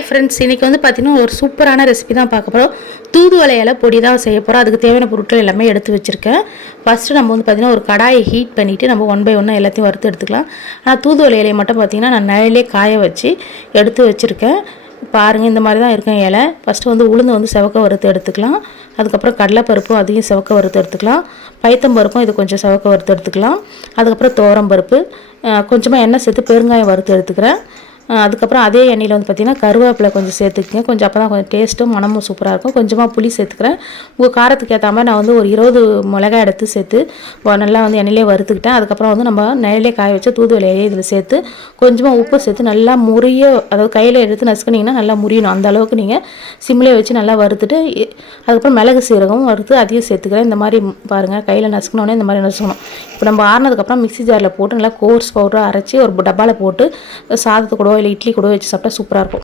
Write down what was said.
Hi friends, இன்றைக்கி வந்து பார்த்திங்கன்னா ஒரு சூப்பரான ரெசிபி தான் பார்க்க போகிறோம். தூதுவளை இலை பொடி தான் செய்ய போகிறோம். அதுக்கு தேவையான பொருட்கள் எல்லாமே எடுத்து வச்சுருக்கேன். ஃபஸ்ட்டு நம்ம வந்து பார்த்திங்கன்னா ஒரு கடாயை ஹீட் பண்ணிவிட்டு நம்ம ஒன் பை ஒன்னாக எல்லாத்தையும் வறுத்து எடுத்துக்கலாம். ஆனால் தூதுவளை இலையை மட்டும் பார்த்திங்கன்னா நான் நிழலே காய வச்சு எடுத்து வச்சுருக்கேன். பாருங்கள், இந்த மாதிரி தான் இருக்கும் இலை. ஃபஸ்ட்டு வந்து உளுந்து வந்து செவக்க வறுத்து எடுத்துக்கலாம். அதுக்கப்புறம் கடலைப்பருப்பும் அதையும் செவக்க வறுத்து எடுத்துக்கலாம். பைத்தம்பருப்பும் இது கொஞ்சம் செவக்க வறுத்து எடுத்துக்கலாம். அதுக்கப்புறம் துவரம்பருப்பு, கொஞ்சமாக எண்ணெய் சேர்த்து பெருங்காயம் வறுத்து எடுத்துக்கிறேன். அதுக்கப்புறம் அதே எண்ணெயில் வந்து பார்த்திங்கன்னா கருவேப்பிலை கொஞ்சம் சேர்த்துக்குங்க. கொஞ்சம் அப்போ தான் கொஞ்சம் டேஸ்ட்டும் மனமும் சூப்பராக இருக்கும். கொஞ்சமாக புளி சேர்த்துக்கிறேன். உங்கள் காரத்துக்கு ஏற்ற மாதிரி நான் வந்து ஒரு 20 மிளகாய் எடுத்து சேர்த்து நல்லா வந்து எண்ணெயிலே வறுத்துக்கிட்டேன். அதுக்கப்புறம் வந்து நம்ம நிழலே காய வச்சு தூதுவளையை இதில் சேர்த்து கொஞ்சமாக உப்பு சேர்த்து நல்லா முறிய, அதாவது கையில் எடுத்து நசுக்குனிங்கன்னா நல்லா முறியணும். அந்த அளவுக்கு நீங்கள் சிம்மிலே வச்சு நல்லா வறுத்துட்டு அதுக்கப்புறம் மிளகு சீரகம் வறுத்து அதையும் சேர்த்துக்கிறேன். இந்த மாதிரி பாருங்கள், கையில் நசுக்கணுன்னே இந்த மாதிரி நசுக்கணும். இப்போ நம்ம ஆறினதுக்கப்புறம் மிக்ஸி ஜாரில் போட்டு நல்லா கோர்ஸ் பவுடராக அரைச்சி ஒரு டப்பாவில் போட்டு சாதத்தை கூட இல்லை இட்லி கூட வச்சு சாப்பிட்டா சூப்பராக இருக்கும்.